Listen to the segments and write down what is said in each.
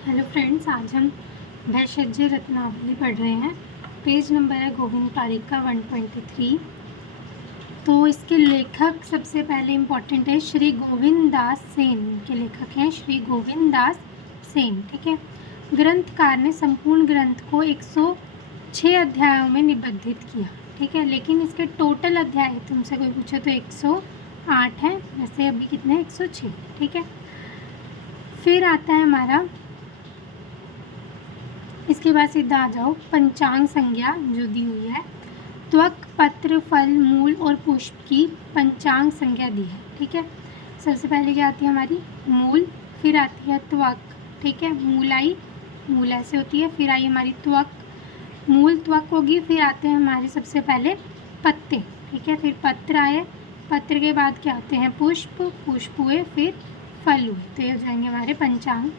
Hello friends, आज हम भेषज रत्नावली पढ़ रहे हैं। पेज नंबर है गोविंद पारिक का 123। तो इसके लेखक सबसे पहले इम्पॉर्टेंट है श्री गोविंद दास सेन के लेखक हैं श्री गोविंद दास सेन। ठीक है। ग्रंथकार ने संपूर्ण ग्रंथ को 106 अध्यायों में निबद्धित किया। ठीक है, लेकिन इसके टोटल अध्याय तुमसे कोई पूछे तो 108 है, वैसे अभी कितने 106। ठीक है। फिर आता है हमारा, इसके बाद सीधा आ जाओ पंचांग संज्ञा जो दी हुई है। त्वक, पत्र, फल, मूल और पुष्प की पंचांग संज्ञा दी है। ठीक है। सबसे पहले क्या आती है हमारी मूल, फिर आती है त्वक। ठीक है, मूल ऐसे होती है, फिर आई हमारी त्वक, मूल त्वक होगी, फिर आते हैं हमारे सबसे पहले पत्ते। ठीक है, फिर पत्र आए, पत्र के बाद क्या आते हैं पुष्प, पुष्प हुए, फिर फल हुए, तो ये हो जाएंगे हमारे पंचांग।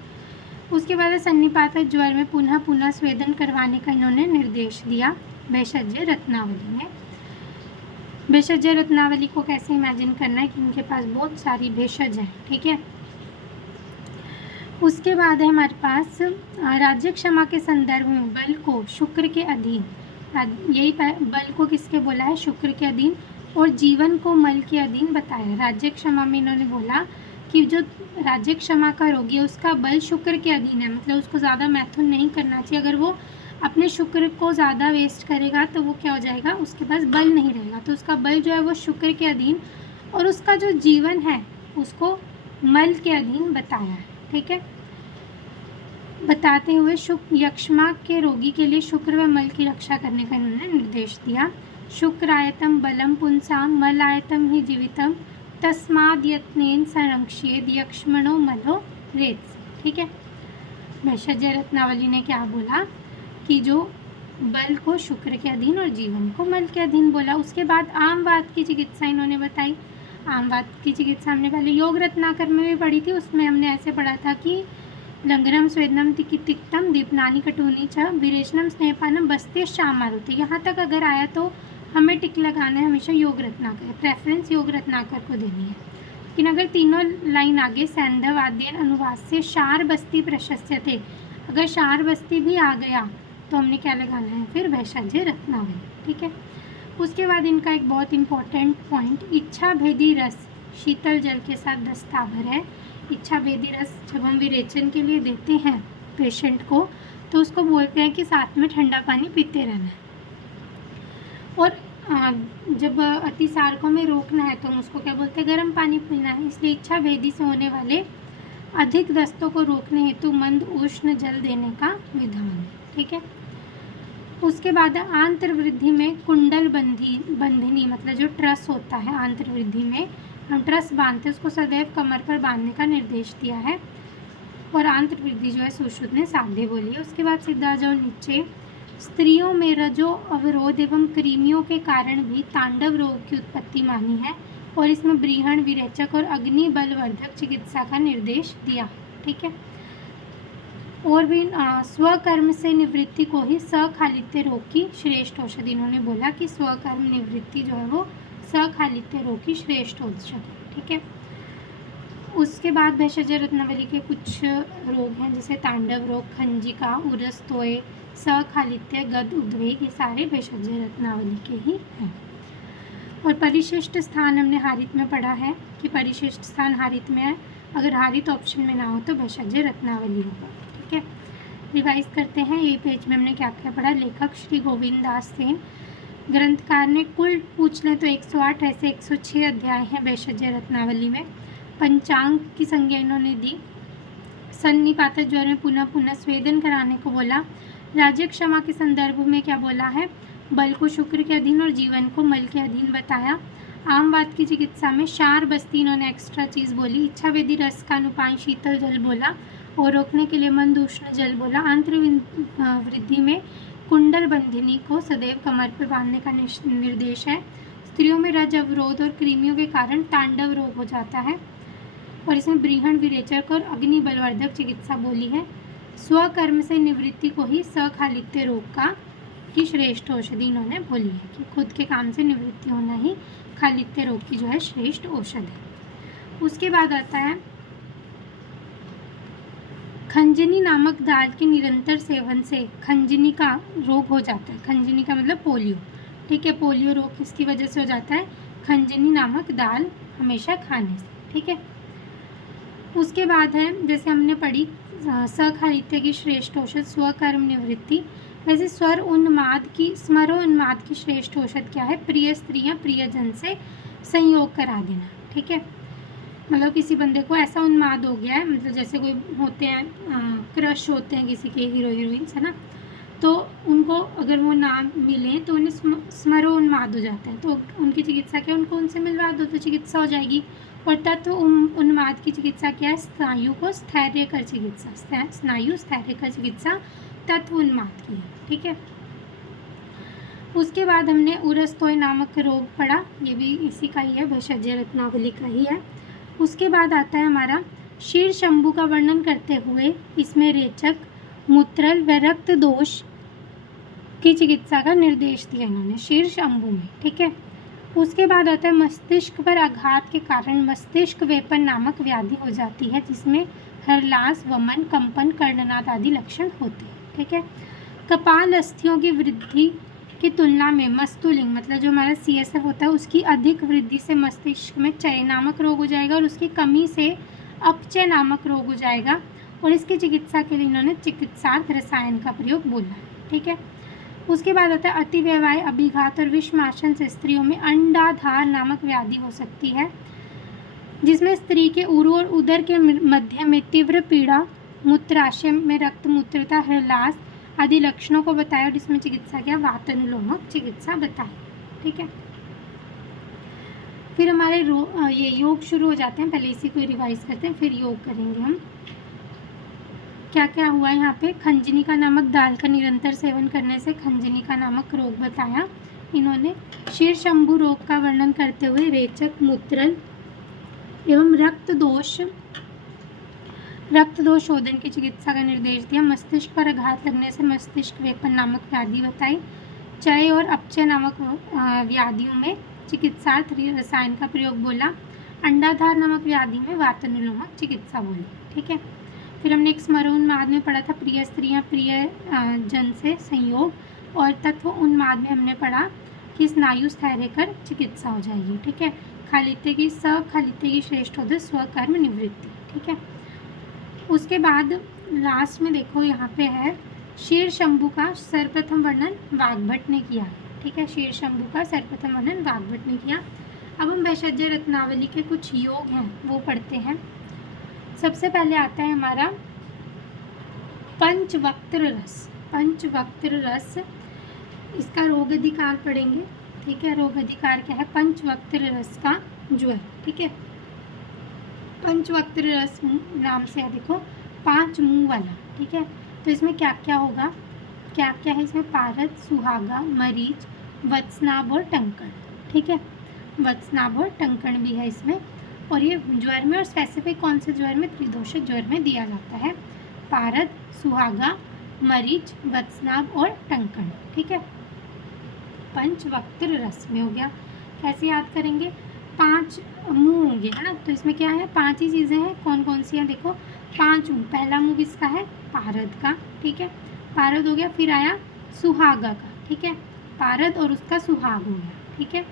उसके बाद सन्निपात ज्वर में पुनः पुनः स्वेदन करवाने का इन्होंने निर्देश दिया भेषज रत्नावली में। भेषज रत्नावली को कैसे इमेजिन करना है कि इनके पास बहुत सारी भेषज हैं। ठीक है। उसके बाद है हमारे पास राज्य क्षमा के संदर्भ में बल को शुक्र के अधीन, यही बल को किसके बोला है, शुक्र के अधीन, और जीवन को मल के अधीन बताया। राज्य क्षमा में इन्होंने बोला कि जो राज्य क्षमा का रोगी है उसका बल शुक्र के अधीन है, मतलब उसको ज़्यादा मैथुन नहीं करना चाहिए। अगर वो अपने शुक्र को ज़्यादा वेस्ट करेगा तो वो क्या हो जाएगा, उसके पास बल नहीं रहेगा, तो उसका बल जो है वो शुक्र के अधीन, और उसका जो जीवन है उसको मल के अधीन बताया है। ठीक है। बताते हुए यक्ष्मा के रोगी के लिए शुक्र व मल की रक्षा करने का इन्होंने निर्देश दिया। शुक्रायतम बलम पुंसाम मलायतम ही जीवितम तस्माद यत्नेन संरक्षेद यक्ष्मणो मलो रेत्स। ठीक है। भेषज रत्नावली ने क्या बोला कि जो बल को शुक्र के अधीन और जीवन को मल के अधीन बोला। उसके बाद आमवात की चिकित्सा इन्होंने बताई। आमवात की चिकित्सा हमने पहले योग रत्नाकर में भी पढ़ी थी, उसमें हमने ऐसे पढ़ा था कि लंगरम स्वेदनम तिक्तम दीपनानी कटूनी च विरेचनम स्नेहपानम बस्ते शाम मारुति। यहाँ तक अगर आया तो हमें टिक लगाना है, हमेशा योग रत्नाकर, प्रेफरेंस योग रत्नाकर को देनी है। लेकिन अगर तीनों लाइन आगे सैंधव आद्यन अनुवाद से शार बस्ती प्रशस्य थे, अगर शार बस्ती भी आ गया तो हमने क्या लगाना है फिर भेषज रत्नावली। ठीक है। उसके बाद इनका एक बहुत इंपॉर्टेंट पॉइंट, इच्छा भेदी रस शीतल जल के साथ दस्ताभर है। इच्छा भेदी रस जब हम विरेचन के लिए देते हैं पेशेंट को तो उसको बोलते हैं कि साथ में ठंडा पानी पीते रहना है, और जब अतिसार को हमें रोकना है तो हम उसको क्या बोलते हैं, गर्म पानी पीना है। इसलिए इच्छा भेदी से होने वाले अधिक दस्तों को रोकने हेतु मंद उष्ण जल देने का विधान है। ठीक है। उसके बाद आंत्र वृद्धि में कुंडल बंधिनी, मतलब जो ट्रस होता है आंत्र वृद्धि में हम ट्रस बांधते हैं, उसको सदैव कमर पर बांधने का निर्देश दिया है। और आंत्र वृद्धि जो है सुश्रुत ने साध्य बोली है। उसके बाद सीधा जाओ नीचे, स्त्रियों में रजो अवरोध एवं कृमियों के कारण भी तांडव रोग की उत्पत्ति मानी है, और इसमें ब्रीहण, विरेचक और अग्नि बलवर्धक चिकित्सा का निर्देश दिया। ठीक है। और भी स्वकर्म से निवृत्ति को ही सखालित्य रोग की श्रेष्ठ औषधि, इन्होंने बोला कि स्वकर्म निवृत्ति जो है वो सखालित्य रोग की श्रेष्ठ औषधि। ठीक है। उसके बाद भेषज रत्नावली के कुछ रोग हैं जैसे तांडव रोग, खंजिका, उरस, तोय, सखालित्य, गद, उद्वेग, ये सारे भेषज रत्नावली के ही हैं। और परिशिष्ट स्थान हमने हारित में पढ़ा है कि परिशिष्ट स्थान हारित में है, अगर हारित ऑप्शन में ना हो तो भेषज रत्नावली होगा। ठीक है। रिवाइज करते हैं, ये पेज में हमने क्या क्या पढ़ा। लेखक श्री गोविंद दास सेन, ग्रंथकार ने कुल पूछ लें तो 108, ऐसे 106 अध्याय हैं भेषज रत्नावली में। पंचांग की संज्ञा इन्होंने दी। सन्निपात ज्वर में पुनः पुनः स्वेदन कराने को बोला। राज्य क्षमा के संदर्भ में क्या बोला है, बल को शुक्र के अधीन और जीवन को मल के अधीन बताया। आमवात की चिकित्सा में शार बस्ती इन्होंने एक्स्ट्रा चीज़ बोली। इच्छा वेदी रस का अनुपान शीतल जल बोला, और रोकने के लिए मंद उष्ण जल बोला। आंत्र वृद्धि में कुंडल बंधिनी को सदैव कमर पर बांधने का निर्देश है। स्त्रियों में रज अवरोध और कृमियों के कारण तांडव रोग हो जाता है, और इसमें ब्रीहण, विरेचक और अग्नि बलवर्धक चिकित्सा बोली है। स्वकर्म से निवृत्ति को ही सखालित्य रोग की श्रेष्ठ औषधि इन्होंने बोली है कि खुद के काम से निवृत्ति होना ही खालित्य रोग की जो है श्रेष्ठ औषधि है। उसके बाद आता है खंजनी नामक दाल के निरंतर सेवन से खंजनी का रोग हो जाता है। खंजनी का मतलब पोलियो, ठीक है। पोलियो रोग किसकी वजह से हो जाता है? खंजनी नामक दाल हमेशा खाने से, ठीक है। उसके बाद है, जैसे हमने पढ़ी सखालित्य की श्रेष्ठ औषध स्वकर्म निवृत्ति, वैसे स्मरोन्माद की श्रेष्ठ औषध क्या है? प्रिय स्त्री या प्रियजन से संयोग करा देना, ठीक है। मतलब किसी बंदे को ऐसा उन्माद हो गया है, मतलब जैसे कोई होते हैं क्रश होते हैं किसी के हीरो हीरोइंस, है ना, तो उनको अगर वो ना मिले तो उन्हें स्मरोन्माद हो जाता है, तो उनकी चिकित्सा क्या? उनको उनसे मिलवा दो तो चिकित्सा हो जाएगी। और तत्व उन्माद की चिकित्सा क्या है? स्नायु को स्थैर्य कर चिकित्सा, स्नायु स्थैर्य कर चिकित्सा तत्व उन्माद की है, ठीक है। उसके बाद हमने उरस्तोय नामक रोग पढ़ा, ये भी इसी का ही है, भेषज रत्नावली का ही है। उसके बाद आता है हमारा शीर शंभु का वर्णन करते हुए इसमें रेचक, मूत्रल व रक्त दोष की चिकित्सा का निर्देश दिया इन्होंने शीर शंभु में, ठीक है। उसके बाद आता है मस्तिष्क पर आघात के कारण मस्तिष्क वेपन नामक व्याधि हो जाती है, जिसमें हरलास, वमन, कंपन, कर्णनाद आदि लक्षण होते हैं, ठीक है। कपाल अस्थियों की वृद्धि की तुलना में मस्तुलिंग, मतलब जो हमारा CSF होता है, उसकी अधिक वृद्धि से मस्तिष्क में चय नामक रोग हो जाएगा और उसकी कमी से अपचय नामक रोग हो जाएगा। और इसकी चिकित्सा के लिए इन्होंने चिकित्सार्थ रसायन का प्रयोग बोला, ठीक है। उसके बाद आता है अतिव्यवाय, अभिघात और विषमाशन से स्त्रियों में अंडाधार नामक व्याधि हो सकती है, जिसमें स्त्री के उरु और उदर के मध्य में तीव्र पीड़ा, मूत्राशय में रक्त मूत्रता, हृलास आदि लक्षणों को बताया और इसमें चिकित्सा क्या? वातानुलोमक चिकित्सा बताई, ठीक है। फिर हमारे ये योग शुरू हो जाते हैं, पहले इसी को रिवाइज करते हैं, फिर योग करेंगे हम। क्या क्या हुआ यहाँ पे? खंजनी नामक दाल का निरंतर सेवन करने से खंजनी नामक रोग बताया इन्होंने। शीर शंभु रोग का वर्णन करते हुए रेचक, मूत्रल एवं रक्त दोष शोधन की चिकित्सा का निर्देश दिया। मस्तिष्क पर आघात लगने से मस्तिष्क वेपन नामक व्याधि बताई। चय और अपचय नामक व्याधियों में चिकित्सार्थ रसायन का प्रयोग बोला। अंडाधार नामक व्याधि में वातानुलोमक चिकित्सा बोली, ठीक है। फिर हमने एक स्मरोन्माद में पढ़ा था प्रिय स्त्रियाँ प्रिय जन से संयोग, और तत्व उन्माद में हमने पढ़ा कि स्नायु स्थैर्य कर चिकित्सा हो जाएगी, ठीक है। खालित्य की श्रेष्ठ होते स्वकर्म निवृत्ति, ठीक है। उसके बाद लास्ट में देखो यहाँ पे है शीर शंभु का सर्वप्रथम वर्णन वाग्भट ने किया, ठीक है। शीर शंभु का सर्वप्रथम वर्णन वाग्भट ने किया। अब हम भेषज रत्नावली के कुछ योग हैं वो पढ़ते हैं। सबसे पहले आता है हमारा पंचवक्त्र रस। पंचवक्त्र रस, इसका रोग अधिकार पढ़ेंगे, ठीक है। रोग अधिकार क्या है? पंचवक्त्र रस का ज्वर, ठीक है। पंचवक्त्र रस नाम से है, देखो 5 मुंह वाला, ठीक है। तो इसमें क्या क्या होगा, क्या क्या है इसमें? पारद, सुहागा, मरीच, वत्सनाभ और टंकण, ठीक है। वत्सनाभ और टंकण भी है इसमें, और ये ज्वर में और स्पेसिफिक कौन से ज्वर में? त्रिदोषित ज्वर में दिया जाता है। पारद, सुहागा, मरीच, वत्सनाभ और टंकण, ठीक है। पंचवक्त्र रस में हो गया। कैसे याद करेंगे? 5 मुंह होंगे, है ना, तो इसमें क्या है? 5 ही चीज़ें हैं। कौन कौन सी हैं? देखो 5 मुंह। पहला मुंह किसका है? पारद का, ठीक है। पारद हो गया। फिर आया सुहागा का, ठीक है। पारद और उसका सुहाग हो गया, ठीक है।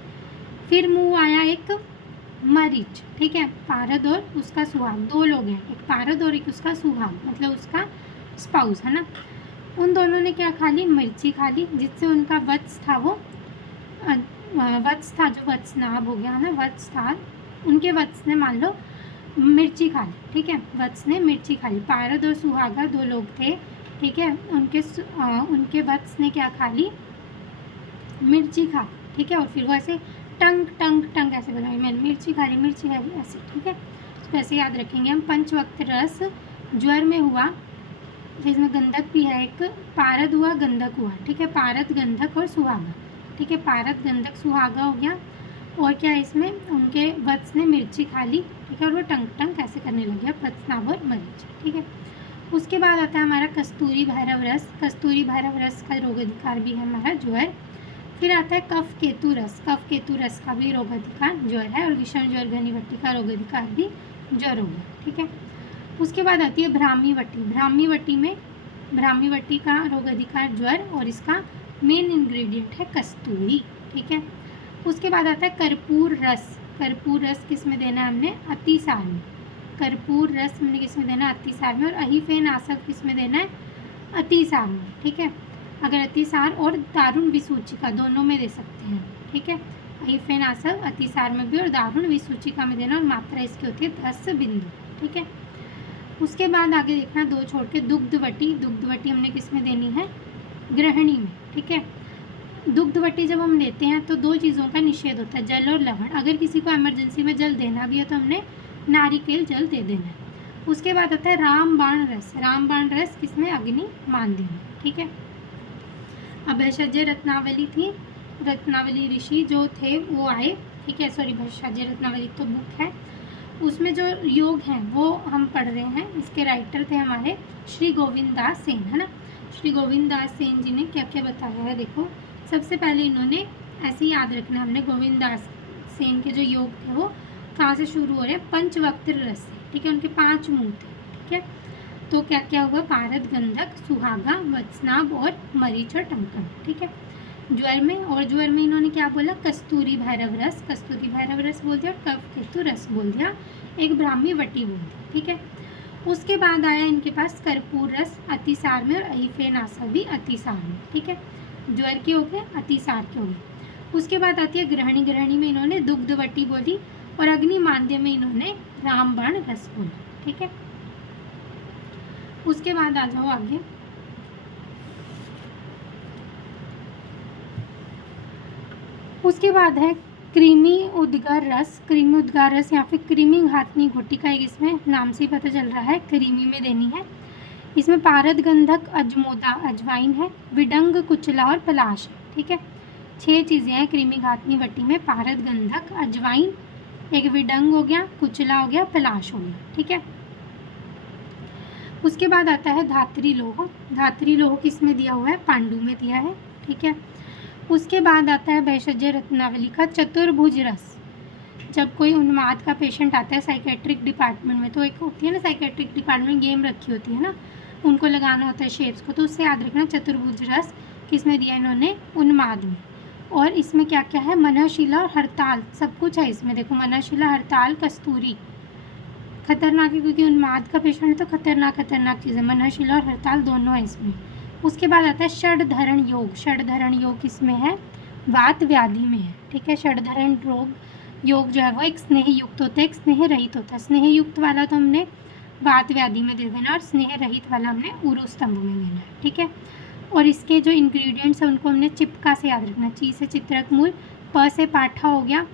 फिर मुंह आया एक मरीच, ठीक है। पारद और उसका सुहाग, 2 लोग हैं, एक पारद और एक उसका सुहाग, मतलब उसका स्पाउस, है ना। उन दोनों ने क्या खा ली? मिर्ची खा ली, जिससे उनका वत्स था वो वत्स था, जो वत्सनाभ हो गया, है ना, वत्स था, उनके वत्स ने मान लो मिर्ची खा ली, ठीक है। वत्स ने मिर्ची खा ली। पारद और सुहागा 2 लोग थे, ठीक है। उनके वत्स ने क्या खा ली? मिर्ची खा, ठीक है। और फिर वो ऐसे टंग टंग टंग ऐसे बोला, मैंने मिर्ची खा ली ऐसे, ठीक है। तो ऐसे याद रखेंगे हम। पंचवक्त्र रस ज्वर में हुआ, जिसमें गंधक भी है, एक पारद हुआ, गंधक हुआ, ठीक है। पारद, गंधक और सुहागा, ठीक है। पारद, गंधक, सुहागा हो गया। और क्या है इसमें? उनके वत्स ने मिर्ची खा ली, ठीक है, और वो टंग टंग ऐसे करने लग गया, वत्सनाभ और मरीच, ठीक है। उसके बाद आता है हमारा कस्तूरी भैरव रस। कस्तूरी भैरव रस का रोग अधिकार भी है हमारा ज्वर। फिर आता है कफ केतु रस। कफ केतु रस का भी रोग अधिकार ज्वर है, और विषम ज्वर घनीभट्टी का रोग अधिकार भी ज्वर हो गया, ठीक है। उसके बाद आती है ब्राह्मी वटी। ब्राह्मी वटी का रोग अधिकार ज्वर और इसका मेन इंग्रेडिएंट है कस्तूरी, ठीक है। उसके बाद आता है कर्पूर रस। कर्पूर रस किस में देना है हमने? अतिसार में। कर्पूर रस हमने किस में देना है? अतिसार में। और अहिफेन आसव किस में देना है? अतिसार में, ठीक है। अगर अतिसार और दारुण विसूचिका दोनों में दे सकते हैं, ठीक है। अहिफेन आसव अतिसार में भी और दारुण विसूचिका में देना, और मात्रा इसकी होती है 10 बिंदु, ठीक है। उसके बाद आगे देखना 2 छोड़ के दुग्धवटी। दुग्धवटी हमने किस में देनी है? गृहिणी में, ठीक है। दुग्धवटी जब हम लेते हैं तो 2 चीज़ों का निषेध होता है, जल और लवण। अगर किसी को इमरजेंसी में जल देना भी है तो हमने नारिकेल जल दे देना है। उसके बाद आता है रामबाण रस। रामबाण रस किसमें? अग्नि मानदेय में, ठीक है। अब भेषज रत्नावली थी, रत्नावली ऋषि जो थे वो आए, ठीक है। सॉरी, भेषज रत्नावली तो बुक है, उसमें जो योग हैं वो हम पढ़ रहे हैं। इसके राइटर थे हमारे श्री गोविंद दास सेन, है ना। श्री गोविंद दास सेन जी ने क्या क्या बताया है देखो। सबसे पहले इन्होंने ऐसे ही याद रखना हमने, गोविंद दास सेन के जो योग थे वो कहाँ से शुरू हो रहे हैं? पंचवक्त्र रस से, ठीक है। उनके 5 मुंह थे, ठीक है। तो क्या क्या हुआ? पारद, गंधक, सुहागा, वत्सनाभ और मरीच और टंकन, ठीक है। ज्वर में इन्होंने क्या बोला? कस्तूरी भैरव रस। कस्तूरी भैरव रस बोल दिया और कफ केतु रस बोल दिया, एक ब्राह्मी वटी बोल दी, ठीक है। उसके बाद आया इनके पास कर्पूर रस अतिसार में और अहिफेन आसव भी अतिसार में, ठीक है। ज्वर के हो गए, अतिसार के हो गए। उसके बाद आती है गृहिणी। गृहिणी में इन्होंने दुग्धवटी बोली और अग्नि मानदेय में इन्होंने रामबाण रस बोला, ठीक है। उसके बाद आ जाओ आगे। उसके बाद है कृमि उद्गार रस। कृमि उद्गार रस या फिर कृमि घातनी घुटिका, एक इसमें नाम से ही पता चल रहा है कृमि में देनी है। इसमें पारद, गंधक, अजमोदा, अजवाइन है, विडंग, कुचला और पलाश है, ठीक है। 6 चीज़ें हैं कृमि घातनी वटी में, पारद, गंधक, अजवाइन, एक विडंग हो गया, कुचला हो गया, पलाश हो गया, ठीक है। उसके बाद आता है धात्री लोह। धात्री लोह किस में दिया हुआ है? पांडु में दिया है, ठीक है। उसके बाद आता है भेषज रत्नावली का चतुर्भुज रस। जब कोई उन्माद का पेशेंट आता है साइकेट्रिक डिपार्टमेंट में, तो एक होती है ना साइकेट्रिक डिपार्टमेंट गेम रखी होती है ना, उनको लगाना होता है शेप्स को, तो उससे याद रखना चतुर्भुज रस किस में दिया इन्होंने? उन्माद में। और इसमें क्या क्या है? मनःशिला और हड़ताल, सब कुछ है इसमें देखो। मनःशिला, हड़ताल, कस्तूरी, खतरनाक है क्योंकि उन्माद का पेशेंट है तो खतरनाक चीज़ें, मनःशिला और हड़ताल दोनों है इसमें। उसके बाद आता है षडधरण योग। षडधरण योग किसमें है? वात व्याधि में है, ठीक है। षडधरण योग जो है वो एक स्नेह युक्त होता है, एक स्नेह रहित होता है। स्नेह युक्त वाला तो हमने वात व्याधि में दे देना और स्नेह रहित वाला हमने ऊरु स्तंभ में देना है, ठीक है। और इसके जो इंग्रेडिएंट्स हैं उनको हमने चिपका से याद रखना। ची से चित्रक मूल, प से पाठा हो गया,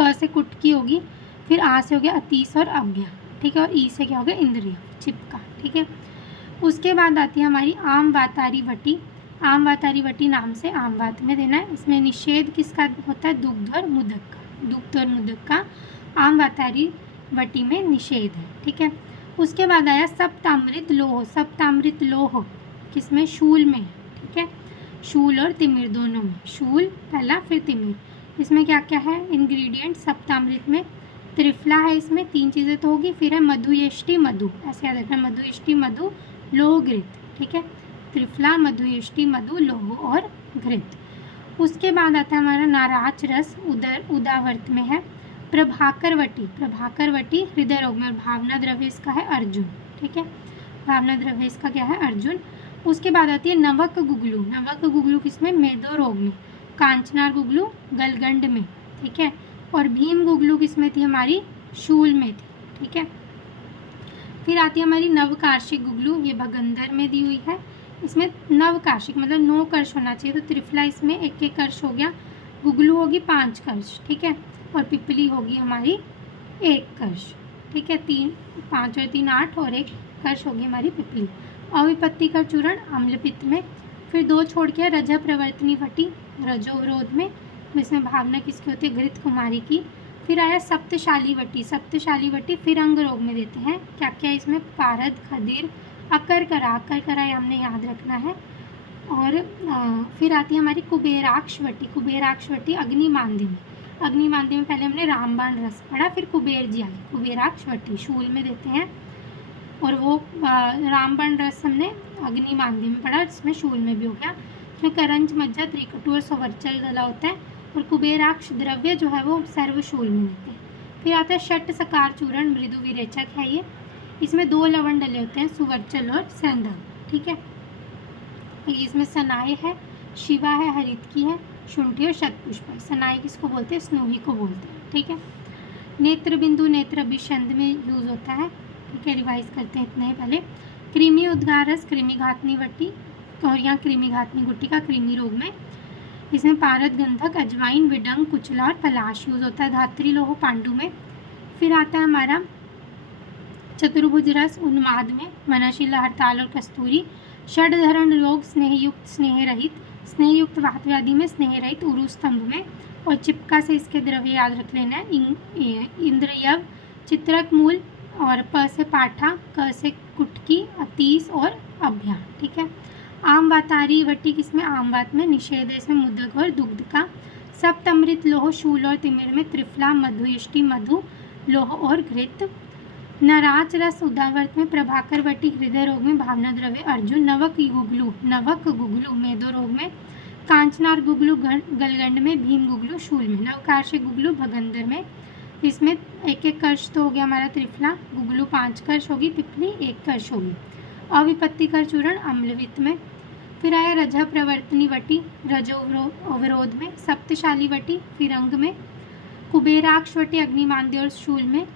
क से कुटकी होगी, फिर आ से हो गया अतीस और अज्ञा, ठीक है। और ई से क्या हो गया? इंद्रिय, चिपका, ठीक है। उसके बाद आती है हमारी आम वातारी वटी। आम वातारी वटी नाम से आम वात में देना है। इसमें निषेध किसका होता है? दुग्ध और मुदक का। दुग्ध और मुदक का आम वातारी वटी में निषेध है, ठीक है। उसके बाद आया सप्तामृत लोह। सप्तामृत लोह किसमें? शूल में, ठीक है। शूल और तिमिर दोनों में, शूल पहला फिर तिमिर। इसमें क्या क्या है इंग्रेडिएंट सप्तामृत में? त्रिफला है इसमें, 3 चीज़ें तो होगी, फिर है मधु, यष्टि, मधु, ऐसे याद रखना, मधु, यष्टि, मधु, लोह, घृत, ठीक है। त्रिफला, मधु, यष्टि, मधु, लोह और घृत। उसके बाद आता है हमारा नाराच रस, उदावर्त में है। प्रभाकर वटी। प्रभाकर वटी हृदय रोग में, और भावना द्रव्य इसका है अर्जुन, ठीक है। भावना द्रव्य इसका क्या है? अर्जुन। उसके बाद आती है नवक गुगलू। नवक गुगलू किसमें? मेदो रोग में। कांचनार गुगलू गलगंड में, ठीक है। और भीम गुगलू किसमें थी? हमारी शूल में थी, ठीक है। फिर आती है हमारी नवकार्षिक गुगलू, ये भगंदर में दी हुई है। इसमें नवकार्षिक मतलब 9 कर्ष होना चाहिए, तो त्रिफला इसमें 1 कर्ष हो गया, गुगलू होगी 5 कर्ष, ठीक है। और पिपली होगी हमारी 1 कर्ष, ठीक है। 5 और 3 8 और 1 कर्ष होगी हमारी पिपली। अविपत्ति का चूर्ण अम्लपित्त में। फिर 2 छोड़ के रज प्रवर्तनी वटी, रजोवरोध में, इसमें भावना किसकी होती है? घृत कुमारी की। फिर आया सप्तशाली वटी। सप्तशाली वटी फिर अंग रोग में देते हैं। क्या क्या इसमें? पारद, खदीर, अकरकरा। अकरकरा हमने याद रखना है। और फिर आती है हमारी कुबेराक्ष वटी। कुबेराक्ष वटी अग्नि मानदेय में। अग्निमांद्य में पहले हमने रामबाण रस पढ़ा, फिर कुबेर जी आए, कुबेराक्ष वटी शूल में देते हैं, और वो रामबाण रस हमने अग्निमांद्य में पढ़ा, इसमें शूल में भी हो गया। इसमें करंज मज्जा त्रिकटु और स्वरचल डला होता है, और कुबेराक्ष द्रव्य जो है वो सर्वशूल में देते हैं। फिर आता है षट सकार चूर्ण मृदु विरेचक है ये, इसमें 2 लवण डले होते हैं, सुवर्चल और सेंधा। ठीक है, इसमें सनाए है, शिवा है, हरितकी है, शुंठी और शतपुष्प है। सनाए किसको बोलते हैं? स्नूही को बोलते हैं। ठीक है, नेत्र बिंदु नेत्र अभिषंद में यूज होता है। ठीक है, रिवाइज करते हैं इतना ही पहले। कृमि उद्गारस कृमि घातनी वट्टी, और यहाँ कृमि घातनी गुट्टी का कृमि रोग में। इसमें पारद गंधक अजवाइन विडंग कुचला और पलाश यूज होता है, धात्री लोह पांडु में। फिर आता है हमारा चतुर्भुज रस उन्माद में, वनशिला हड़ताल और कस्तूरी। षडधरण रोग स्नेहयुक्त स्नेह रहित, स्नेहयुक्त वात व्याधि में स्नेह रहित उरु स्तंभ में। और चिपका से इसके द्रव्य याद रख लेना है, इंद्रयव, चित्रक मूल, और प से पाठा, क से कुटकी, अतीस और अभ्या। ठीक है, आम वातारी वट्टी किसमें? आम वात में। निषेध इसमें मुदक और दुग्ध का। सप्तमृत लोह शूल और तिमिर में। त्रिफला मधुयष्टि मधु लोह और घृत। नराच रस उदावर्त में। प्रभाकर वटी हृदय रोग में। भावना द्रव्य अर्जुन। नवक गुगलू मेदो रोग में। कांचनार गुगलू गलगंड में। भीम गुगलू शूल में। नवकार गुगलू भगंदर में। इसमें एक एक कर्ष तो हो गया हमारा त्रिफला, गुगलू 5 कर्ष होगी, पिपली 1 कर्ष होगी। अविपत्ति कर चूर्ण अम्लवित में। फिर आया रजा प्रवर्तनी वटी रजो अवरोध में। सप्तशाली वटी फिरंग में। कुबेराक्ष वटी अग्निमांद्य और शूल में।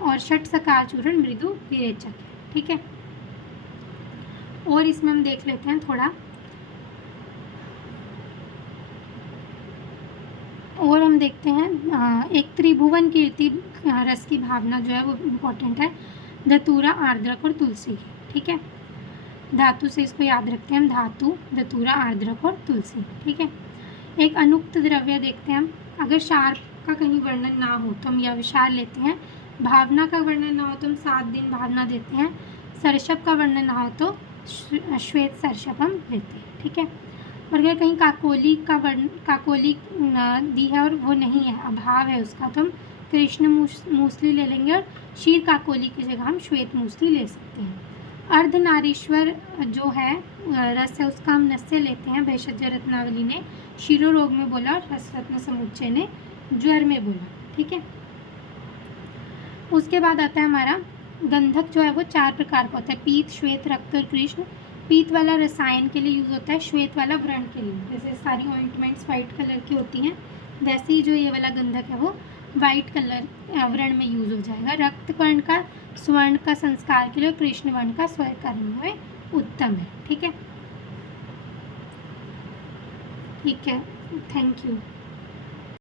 और षट सकार चूर्ण मृदु विरेचक। ठीक है, और इसमें हम देख लेते हैं थोड़ा, और हम देखते हैं एक त्रिभुवन कीर्ति रस की भावना जो है वो इम्पोर्टेंट है, धतूरा आर्द्रक और तुलसी की। ठीक है, धातु से इसको याद रखते हैं हम, धातु धतूरा आर्द्रक और तुलसी। ठीक है, एक अनुक्त द्रव्य देखते हैं हम। अगर शार्प का कहीं वर्णन ना हो तो हम यह विशाल लेते हैं, भावना का वर्णन ना हो तो हम 7 दिन भावना देते हैं, सरशप का वर्णन ना हो तो श्वेत सरशप हम लेते हैं। ठीक है, और अगर कहीं काकोली का काकोली दी है और वो नहीं है, अभाव है उसका, तो हम कृष्ण मूसली ले लेंगे, और क्षीर काकोली की जगह हम श्वेत मूसली ले सकते हैं। अर्धनारीश्वर जो है रस है उसका हम नस्य लेते हैं, भेषज रत्नावली ने शिरो रोग में बोला, और रस रत्न समुच्चय ने ज्वर में बोला। ठीक है, उसके बाद आता है हमारा गंधक जो है वो 4 प्रकार का होता है, पीत, श्वेत, रक्त और कृष्ण। पीत वाला रसायन के लिए यूज़ होता है, श्वेत वाला व्रण के लिए, जैसे सारी ऑइंटमेंट्स वाइट कलर की होती हैं, वैसे ही जो ये वाला गंधक है वो वाइट कलर व्रण में यूज़ हो जाएगा। रक्त वर्ण का स्वर्ण का संस्कार के लिए, कृष्ण वर्ण का स्वर कर्म में उत्तम है। ठीक है, थैंक यू।